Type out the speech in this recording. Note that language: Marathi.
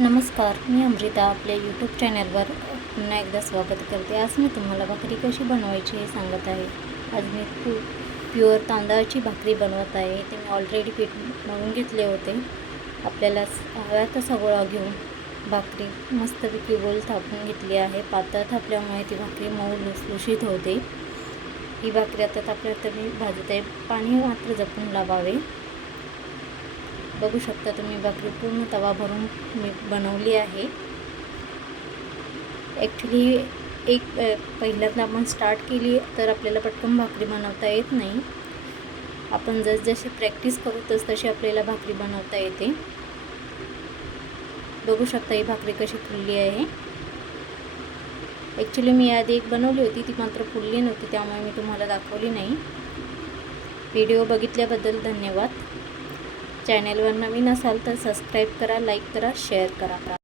नमस्कार, मी अमृता आपल्या यूट्यूब चॅनलवर पुन्हा एकदा स्वागत करते। आज मी तुम्हाला भाकरी कशी बनवायची हे सांगत आहे। आज मी प्युअर तांदळाची भाकरी बनवत आहे। ते मी ऑलरेडी पीठ मळून घेतले होते। आपल्याला हव्या तसा गोळा घेऊन भाकरी मस्तपैकी गोल थापून घेतली आहे। पातळ थापल्यामुळे ती भाकरी मऊ लुसलुशीत होते। ही भाकरी आता आपल्याला मी भाजत आहे। पाणी मात्र जपून लावावे। बघू शकता तुम्ही भाकरी पूर्ण तवा भरून मी बनवली आहे। ॲक्च्युली पहिल्यांदा आपण स्टार्ट केली तर आपल्याला पटकन भाकरी बनवता येत नाही। आपण जसजशी प्रॅक्टिस करू तशी आपल्याला भाकरी बनवता येते। बघू शकता ही भाकरी कशी फुलली आहे। ॲक्च्युली मी आधी एक बनवली होती, ती मात्र फुलली नव्हती, त्यामुळे मी तुम्हाला दाखवली नाही। व्हिडिओ बघितल्याबद्दल धन्यवाद। चॅनलवर नवीन असाल तर सबस्क्राईब करा, लाईक करा, शेअर करा।